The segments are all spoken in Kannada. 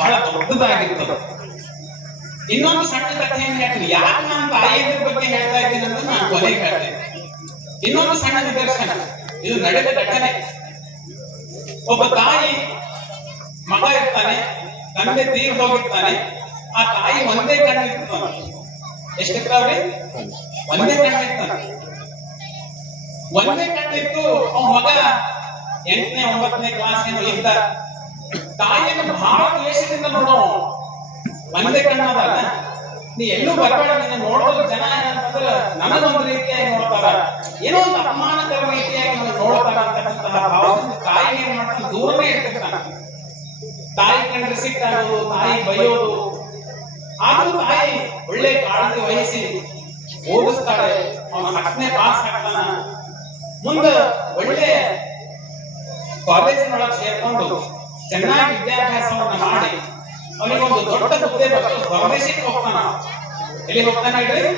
ಬಹಳ ದೊಡ್ಡದಾಗಿತ್ತು ಇನ್ನೊಂದು ಸಣ್ಣ ಕಥೆ ಏನ್ ಹೇಳ್ತೀನಿ? ಯಾಕೆ ನಾನು ತಾಯಿಯದ್ರ ಬಗ್ಗೆ ಹೇಳ್ತಾ ಇದ್ದೀನಿ ಅಂತ ನಾನು ಕೊನೆಗೆ ಹೇಳ್ತೇನೆ. ಇನ್ನೊಂದು ಸಣ್ಣ ನಿದರ್ಶನ. ಇದು ನಡೆದ ಘಟನೆ. ಒಬ್ಬ ತಾಯಿ ಮಗ ಇರ್ತಾನೆ, ತಂದೆ ತೀರ್ ಹೋಗಿರ್ತಾನೆ, ಆ ತಾಯಿ ಒಂದೇ ಕಣ್ಣಿರ್ತಾನೆ ಎಷ್ಟಿರ್ತಾವ್ರಿ ಒಂದೇ ಕಣ್ಣಿರ್ತಾನೆ ಒಂದೇ ಕಣ್ಣಿತ್ತು ಮಗ ಎಂಟನೇ, ಒಂಬತ್ತನೇ ಕ್ಲಾಸ್ ಏನೋ ಇದ್ದ ತಾಯಿಯನ್ನು ಬಹಳ ದ್ವೇಷದಿಂದ ನೋಡೋ. ಒಂದೇ ಕಣ್ಣದಲ್ಲ ನೀ ಎಲ್ಲೂ ಬರಬೇಡ, ನಿನ್ನ ನೋಡೋದು ಜನ ಏನಂತಂದ್ರೆ ನನಗೊಂದು ರೀತಿಯಾಗಿ ನೋಡ್ತಾರ. ಏನೋ ಒಂದು ಅಪಮಾನಕರ ರೀತಿಯಾಗಿ ನನಗೆ ನೋಡ್ತಾರ ಅಂತಕ್ಕಂತಹ ಭಾವದಿಂದ ತಾಯಿ ಏನ್ ಮಾಡ್ತಾನೆ? ದೂರನೇ ಇರ್ತಿರ್ತಾನ. ತಾಯಿ ಕಂಡ್ರೆ ಸಿಟ್ಟಾಗೋದು, ತಾಯಿ ಬೈಯೋದು. ಆದ್ರೂ ತಾಯಿ ಒಳ್ಳೆ ಕಾಳಜಿ ವಹಿಸಿ ಓದಿಸ್ತಾಳೆ. ಅವನ ಹತ್ತನೇ ಪಾಸ್ ಆಗ್ತಾನ ಮುಂದೆ ಒಳ್ಳೆ ಕಾಲೇಜಿನೊಳಗೆ ಸೇರ್ಕೊಂಡು ಚೆನ್ನಾಗಿ ವಿದ್ಯಾಭ್ಯಾಸವನ್ನು ಮಾಡಿ. ಅವನಿಗೊಂದು ದೊಡ್ಡ ಹುದ್ದೆ ಬರ್ತದೆ ಹೊರದೇಶಕ್ಕೆ ಹೋಗ್ತಾನ. ಎಲ್ಲಿ ಹೋಗ್ತಾನ ಹೇಳ್ರಿ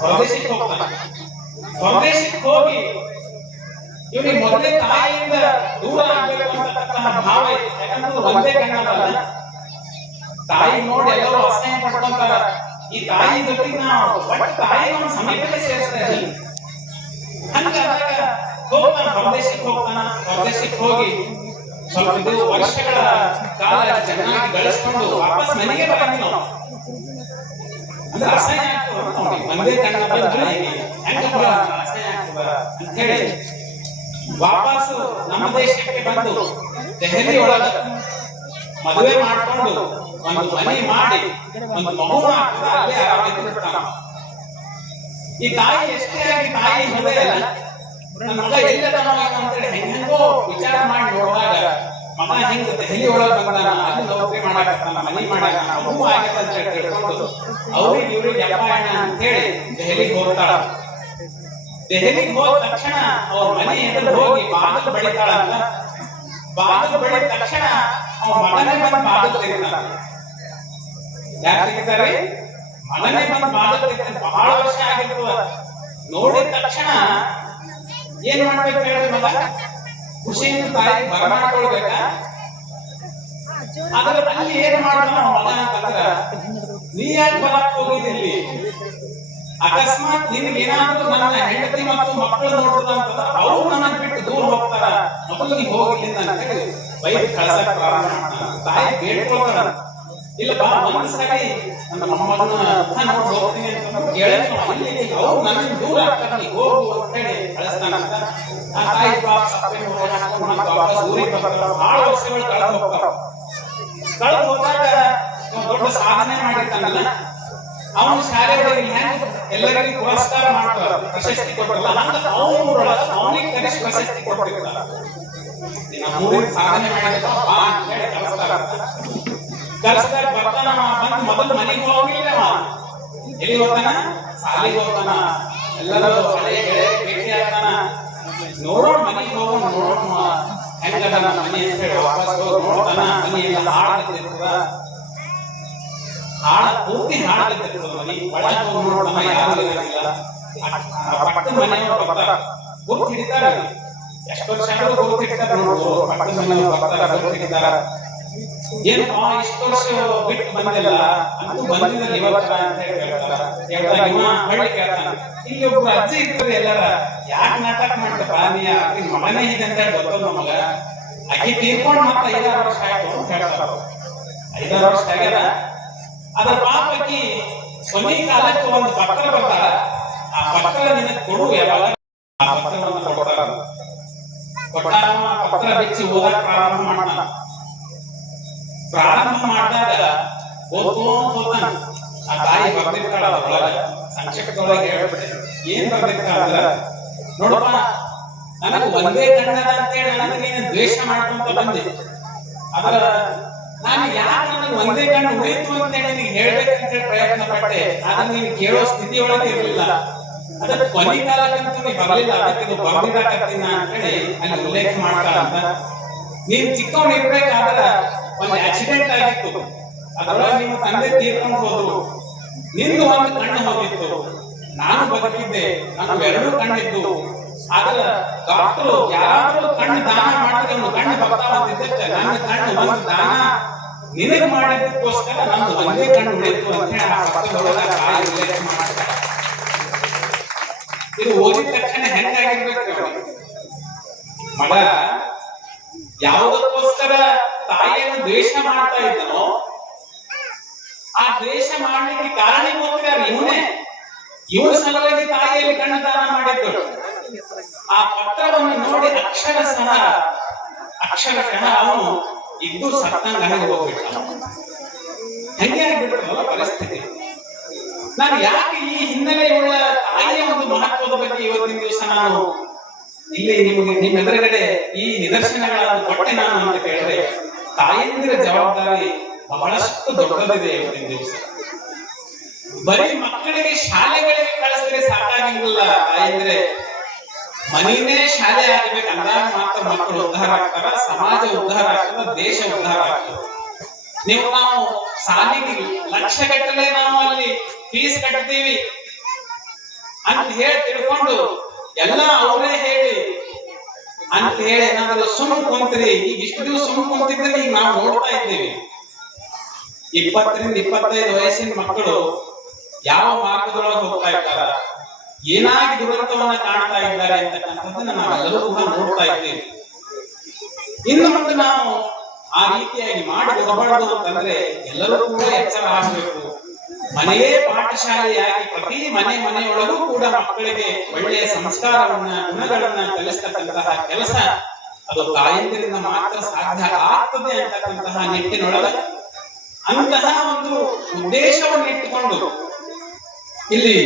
ಹೊರದೇಶಕ್ಕೆ ಹೋಗ್ತಾನ. ಹೊರದೇಶಕ್ಕೆ ಹೋಗಿ ಇವನಿಗೆ ಮೊದಲೇ ತಾಯಿಯಿಂದ ದೂರ ಆಗ್ಬೇಕು ಅಂತಕ್ಕಂತಹ ಭಾವ ಇತ್ತು ಯಾಕಂದ್ರೆ ಒಂದೇ ಕಣ್ಣಲ್ಲ ತಾಯಿ ನೋಡಿ ಎಲ್ಲರೂ ಅಸಹ್ಯ ಪಡ್ಕೊಂತಾರ. ಈ ತಾಯಿ ಜೊತೆಗೆ ನಾವು ಒಟ್ಟು ತಾಯಿ ಒಂದು ಸಮೀಪಕ್ಕೆ ಸೇರಿಸ್ತಾ ಇದ್ದೀವಿ ಹಂಗಾದಾಗ ಹೋಗ್ತಾನ ಹೊರದೇಶಕ್ಕೆ ಹೋಗ್ತಾನ. ಹೊರದೇಶಕ್ಕೆ ಹೋಗಿ ಚೆನ್ನಾಗಿ ವಾಪಸ್ ಮನೆಗೆ ಅಂತ ಹೇಳಿ ವಾಪಸ್ ನಮ್ಮ ದೇಶಕ್ಕೆ ಬಂದು ದೆಹಲಿ ಒಳಗ ಮದುವೆ ಮಾಡ್ಕೊಂಡು ಒಂದು ಮನೆ ಮಾಡಿ ಒಂದು ಮಗು ಈ ತಾಯಿ ಎಷ್ಟೇ ಆಗಿ ತಾಯಿ ಹೃದಯ ಮಗ ಎಲ್ಲದನೋ ಏನೋ ಅಂತೇಳಿ ಹೆಂಗೋ ವಿಚಾರ ಮಾಡಿ ನೋಡುವಾಗ ಮಗ ಹೆಂಗ ದೆಹಲಿ ಒಳಗೆ ಬಂದಾನ ಅದು ನೌಕರಿ ಮಾಡಾಕತ್ತಾನ ಮನಿ ಅಂತ ತಿಳ್ಕೊಂಡು ಅವ್ರಿಗೆ ಇವ್ರಿಗೆ ದೆಹಲಿಗೆ ಹೋಗ್ತಾಳ. ದೆಹಲಿಗೆ ಹೋದ ತಕ್ಷಣ ಅವ್ರ ಮನೆ ಎದುರು ಹೋಗಿ ಬಾಗಿಲು ಬಡಿತಾಳಂತ ಬಾಗಿಲು ಬೆಳೆದ ತಕ್ಷಣ ಅವ್ರ ಮಗನೇ ಬಂದು ಬಾಗಿಲು ತೆಗಿತಾನ. ಯಾಕೆ ತೆಗಿತಾರೆ? ಮಗನೇ ಬಂದು ಬಾಗಿಲು ಬಹಳ ವರ್ಷ ಆಗಿರ್ತದ ನೋಡಿದ ತಕ್ಷಣ ಏನ್ ಮಾಡ್ಬೇಕು ಹೇಳಿದ್ರಲ್ಲ ಖುಷಿಯಿಂದ ತಾಯಿ ಬರಮಾಡ್ಕೊಳ್ಬೇಕ ಆದ್ರೆ ಅಲ್ಲಿ ಏನ್ ಅಂತಂದ್ರ, ನೀ ಯಾಕೆ ಬರಕ್ ಹೋಗಿದ್ದಿಲ್ಲಿ ಅಕಸ್ಮಾತ್ ನಿನಗೆ ಏನಾದ್ರೂ ನನ್ನ ಹೆಂಡತಿ ಮತ್ತು ಮಕ್ಕಳು ನೋಡ್ತದ ಅಂತಂದ್ರೆ ಅವ್ರು ನನ್ನ ಬಿಟ್ಟು ದೂರ ಹೋಗ್ತಾರ? ಮೊದಲು ನೀವು ಹೋಗಿಲ್ಲ ಅಂತ ಹೇಳಿ ಬೈಕ್ ಕಳ್ಸಕ್ ಪ್ರಾರಂಭ ಮಾಡ್ತಾರ ತಾಯಿ ಬೇಡ್ಕೊಳ್ತಾರ ಇಲ್ಲ ಬಾ ಮನಸ್ಸಾಗಿ ನನ್ನ ಮೊಮ್ಮಗನ ಮುಖ ನೋಡಿ ಹೋಗ್ತೀನಿ ಅಂತ ಕೇಳಿದ್ರೆ ಅವ್ರು ನನ್ನ ದೂರ ಆಗ್ತಾರ ಅಂತ ಹೇಳಿ ಕಳಿಸ್ತಾನ ಅಂತ ಆ ಊರಿಗೆ ಬಹಳ ವರ್ಷಗಳು ಕಳೆದು ಹೋಗ್ತಾರ ಕಳೆದು ಹೋದಾಗ ದೊಡ್ಡ ಸಾಧನೆ ಮಾಡಿರ್ತಾನಲ್ಲ ಅವನು ಶಾಲೆ ಒಳಗೆ ಹೆಂಗ್ ಎಲ್ಲರಿಗೂ ಪುರಸ್ಕಾರ ಮಾಡ್ತಾರ ಪ್ರಶಸ್ತಿ ಕೊಟ್ಟಲ್ಲ ಹಂಗ ಅವನ ಊರೊಳಗ ಅವನಿಗೆ ಕನಿಷ್ಠ ಪ್ರಶಸ್ತಿ ಕೊಟ್ಟಿರ್ತಾರ ನಮ್ಮ ಊರಿನ ಸಾಧನೆ ಮಾಡಿದ ಅಂತ ಹೇಳಿ ಮೊದಲು ಮನೆಗೆ ಹೋಗಿಲ್ಲ ಎಲ್ಲಿ ಹೋಗ್ತಾನ ಶಾಲೆಗೆ ಹೋಗ್ತಾನ ಎಲ್ಲರೂ ಭೇಟಿ ಆಗ್ತಾನ. ನೋಡೋಣ ಮನೆಗೆ ಹೋಗೋಣ, ನೋಡೋಣ. ಹೆಂಗದ ಮನೆ ಅಂತ ಹೇಳಿ ವಾಪಸ್ ಹೋಗಿ ನೋಡ್ತಾನ. ಮನೆ ಎಲ್ಲ ಹಾಳಾಗ್ತಿರ್ತದ. ಹಾಳ ಪೂರ್ತಿ ಹಾಳಾಗ್ತಿರ್ತದ ಮನೆ. ಒಳಗೆ ಹೋಗಿ ನೋಡೋಣ ಯಾರು ಇರಂಗಿಲ್ಲ ಆ ಪಕ್ಕದ ಮನೆಯವರು ಬರ್ತಾರ ಗುರುತು ಹಿಡಿತಾರ ಎಷ್ಟು ಜನರು ಬರ್ತಾರ ಹಿಡಿತಾರ ಏನಪ್ಪ ಇಷ್ಟು ವರ್ಷ ಬಿಟ್ಟು ಬಂದಿಲ್ಲ? ಅಂತೂ ಬಂದಿದ್ದ ಇವತ್ತ ಅಂತ ಹೇಳಿ ಹೇಳ್ತಾರ ಹೇಳ್ದಾಗ ಇವ ಹಳ್ಳಿ ಕೇಳ್ತಾನೆ. ಇಲ್ಲಿ ಒಬ್ಬ ಅಜ್ಜಿ ಇರ್ತದೆ ಎಲ್ಲಾರ. ಯಾಕೆ ನಾಟಕ ಮಾಡ್ತಪ್ಪ ನೀ? ಮಗನೇ ಇದೆ ಅಂತ ಹೇಳಿ ಗೊತ್ತದ ನಮಗ? ಆಕಿ ತೀರ್ಕೊಂಡು ಮತ್ತೆ ಐದಾರು ವರ್ಷ ಆಯ್ತು ಅಂತ ಹೇಳ್ತಾರ. ಐದಾರು ವರ್ಷ ಆಗ್ಯದ? ಅದರ ಪಾಪಕ್ಕೆ ಕೊನೆ ಕಾಲಕ್ಕೆ ಒಂದು ಪತ್ರ ಬರ್ತಾರ. ಆ ಪತ್ರ ನಿನಗೆ ಕೊಡು, ಯಾವಾಗ? ಆ ಪತ್ರವನ್ನು ಕೊಡ್ತಾರ. ಕೊಟ್ಟಾಗ ಆ ಪತ್ರ ಬಿಚ್ಚಿ ಓದಕ್ ಪ್ರಾರಂಭ ಮಾಡ್ತಾನ. ಪ್ರಾರಂಭ ಮಾಡಿದಾಗ ಓದ್ಕೊಂತ ಹೋಗ್ತಾನ. ಆ ತಾಯಿ ಬರ್ತಿರ್ತಾಳ ಒಳಗ. ಸಂಕ್ಷಿಪ್ತವಾಗಿ ಹೇಳ್ಬಿಟ್ಟೆ ಏನ್ ಬರ್ತಿರ್ತಾಳ ನೋಡಪ್ಪ, ನನಗೆ ಒಂದೇ ಕಣ್ಣದ ಅಂತೇಳಿ ನನಗೆ ನೀನು ದ್ವೇಷ ಮಾಡ್ಕೊಂತ ಬಂದೆ. ಅದರ ನಾನು ಯಾಕೆ ನನಗೆ ಒಂದೇ ಕಣ್ಣು ಉಳಿತು ಅಂತೇಳಿ ನೀನು ಹೇಳ್ಬೇಕಂತೇಳಿ ಪ್ರಯತ್ನ ಪಟ್ಟೆ. ಆದ್ರೆ ನೀನು ಕೇಳೋ ಸ್ಥಿತಿ ಒಳಗೆ ಇರಲಿಲ್ಲ. ಅದಕ್ಕೆ ಕೊನೆ ಕಾಲಕ್ಕಂತೂ ನೀ ಬರಲಿಲ್ಲ. ಅದಕ್ಕೆ ಇದು ಅಂತ ಅಂತೇಳಿ ಅಲ್ಲಿ ಉಲ್ಲೇಖ ಮಾಡ್ತಾಳ ಅಂತ ನೀನ್ ಚಿಕ್ಕವನ್ ಇರ್ಬೇಕಾದ್ರ ಒಂದು ಆಕ್ಸಿಡೆಂಟ್ ಆಗಿತ್ತು. ಅದರೊಳಗೆ ನಿಮ್ಮ ತಂದೆ ತೀರ್ಕೊಂಡು ಹೋದ್ರು ನಿಂದು ಒಂದು ಕಣ್ಣು ಹೋಗಿತ್ತು. ನಾನು ಬದುಕಿದ್ದೆ. ನನಗೆ ಎರಡು ಕಣ್ಣಿದ್ದು ಆದ್ರೆ ಡಾಕ್ಟರ್ ಯಾರಾದ್ರೂ ಕಣ್ಣು ದಾನ ಮಾಡಿದ್ರೆ ಒಂದು ಕಣ್ಣು ಬರ್ತಾವ ಅಂತಿದ್ದಕ್ಕೆ ನನ್ನ ಕಣ್ಣು ಒಂದು ದಾನ ನಿನಗೆ ಮಾಡಿದ್ದಕ್ಕೋಸ್ಕರ ನಂದು ಒಂದೇ ಕಣ್ಣು ಉಳಿತು ಅಂತ ಹೇಳಿ ಆ ಉಲ್ಲೇಖ ಮಾಡ್ತಾರೆ. ಇದು ಓದಿದ ತಕ್ಷಣ ಹೆಂಗಾಗಿರ್ಬೇಕು. ಮಗ ಯಾವುದಕ್ಕೋಸ್ಕರ ತಾಯಿಯನ್ನು ದ್ವೇಷ ಮಾಡ್ತಾ ಇದ್ದನೋ, ಆ ದ್ವೇಷ ಮಾಡಲಿಕ್ಕೆ ಕಾರಣ ಗೊತ್ತಿದ್ದಾರೆ ಇವನೇ. ಇವನ ಸಲುವಾಗಿ ತಾಯಿಯಲ್ಲಿ ಕಣ್ಣದಾನ ಮಾಡಿದ್ದರು ಆ ಪತ್ರವನ್ನು ನೋಡಿ ಅಕ್ಷರ ಸಹ, ಅಕ್ಷರ ಕಣ ಅವನು ಇದ್ದು ಸತ್ತಂಗ ಹಂಗೆ ಹೋಗ್ಬಿಟ್ಟ ಹೆಂಗೆ ಆಗ್ಬಿಟ್ಟಲ್ಲ ಪರಿಸ್ಥಿತಿ. ನಾನು ಯಾಕೆ ಈ ಹಿನ್ನೆಲೆ ಉಳ್ಳ ತಾಯಿಯ ಒಂದು ಮಹತ್ವದ ಬಗ್ಗೆ ಇವತ್ತಿನ ದಿವಸ ನಾನು ಇಲ್ಲಿ ನಿಮಗೆ ನಿಮ್ಮ ಎದುರುಗಡೆ ಈ ನಿದರ್ಶನಗಳನ್ನು ಕೊಟ್ಟೆ ನಾನು ಅಂತ ಕೇಳಿದ್ರೆ ತಾಯಂದಿರ ಜವಾಬ್ದಾರಿ ಬಹಳಷ್ಟು ದೊಡ್ಡದಿದೆ ಇವತ್ತಿನ ದಿವಸ. ಬರೀ ಮಕ್ಕಳಿಗೆ ಶಾಲೆಗಳಿಗೆ ಕಳಿಸಿದ್ರೆ ಸಾಕಾಗಿಲ್ಲ ತಾಯಂದ್ರೆ. ಮನೆಯೇ ಶಾಲೆ ಆಗಬೇಕು ಅಂದಾಗ ಮಾತ್ರ ಮಕ್ಕಳು ಉದ್ಧಾರ ಆಗ್ತಾರ ಸಮಾಜ ಉದ್ಧಾರ ಆಗ್ತದ ದೇಶ ಉದ್ಧಾರ ಆಗ್ತದೆ. ನೀವು ನಾವು ಸಾಲಿಗೆ ಲಕ್ಷ ಗಟ್ಟಲೆ ನಾವು ಅಲ್ಲಿ ಫೀಸ್ ಕಟ್ತೀವಿ ಅಂತ ಹೇಳಿ ತಿಳ್ಕೊಂಡು ಎಲ್ಲ ಅವರೇ ಹೇಳಿ ಅಂತ ಹೇಳಿ ಏನಾದ್ರು ಸುಮ್ಮ ಕುಂತ್ರಿ. ಈಗ ಇಷ್ಟು ದಿವಸ ಸುಮ್ಮ ಕುಂತಿದ್ರೆ ಈಗ ನಾವು ನೋಡ್ತಾ ಇದ್ದೇವೆ. ಇಪ್ಪತ್ತರಿಂದ ಇಪ್ಪತ್ತೈದು ವಯಸ್ಸಿನ ಮಕ್ಕಳು ಯಾವ ಮಾರ್ಗದೊಳಗೆ ಹೋಗ್ತಾ ಇದ್ದಾರ ಏನಾಗಿ ದುರಂತವನ್ನ ಕಾಣ್ತಾ ಇದ್ದಾರೆ ಅಂತಕ್ಕಂಥದ್ದನ್ನ ನಾವೆಲ್ಲರೂ ಕೂಡ ನೋಡ್ತಾ ಇದ್ದೇವೆ. ಇನ್ನು ಮುಂದೆ ನಾವು ಆ ರೀತಿಯಾಗಿ ಮಾಡಿ ಹೋಗಬಾರದು ಅಂತಂದ್ರೆ ಎಲ್ಲರೂ ಕೂಡ ಎಚ್ಚರ ಆಗಬೇಕು. ಮನೆಯೇ ಪಾಠಶಾಲೆಯಾಗಿ ಪ್ರತಿ ಮನೆ ಮನೆಯೊಳಗೂ ಕೂಡ ಮಕ್ಕಳಿಗೆ ಒಳ್ಳೆಯ ಸಂಸ್ಕಾರವನ್ನ, ಗುಣಗಳನ್ನ ಕಲಿಸ್ತಕ್ಕಂತಹ ಕೆಲಸ ಅದು ತಾಯಂದಿರಿಂದ ಮಾತ್ರ ಸಾಧ್ಯ ಆಗ್ತದೆ ಅಂತಕ್ಕಂತಹ ನಿಟ್ಟಿನೊಳಗ ಅಂತಹ ಒಂದು ಉದ್ದೇಶವನ್ನು ಇಟ್ಟುಕೊಂಡು ಇಲ್ಲಿ